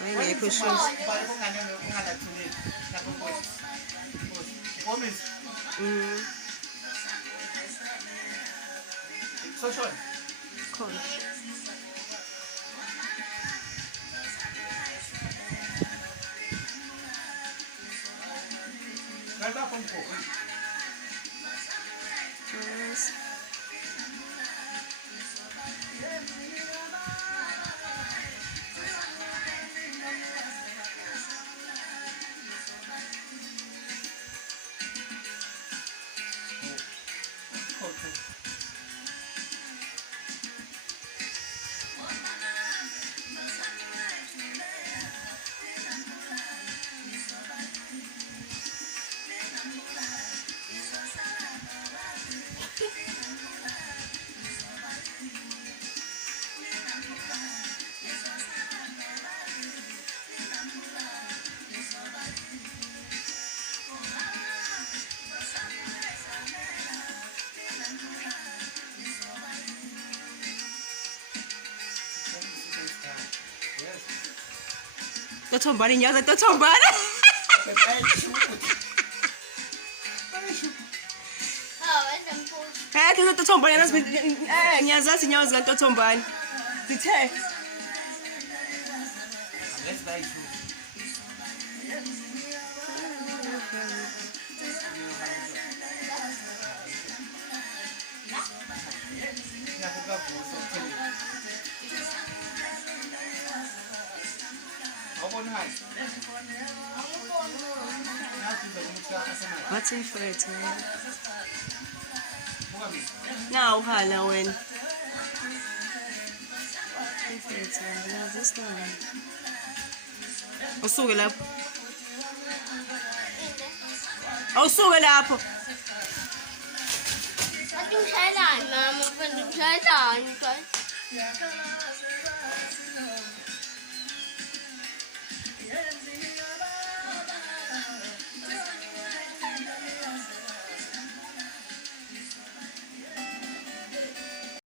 Wayengekho shoes. Bale kungalathulile. Lapho Promise. Soshona. Khona. Ngaba pompo. Yes. Totombani nyaza totombani. Kaya totombani nyaza sinyaza zika totombani. Zithe. Let's buy shoes. What's in for it? Now, hala when. This one. Usuke lapho. Awusuke lapho. Adushayelana mama, adushayelana.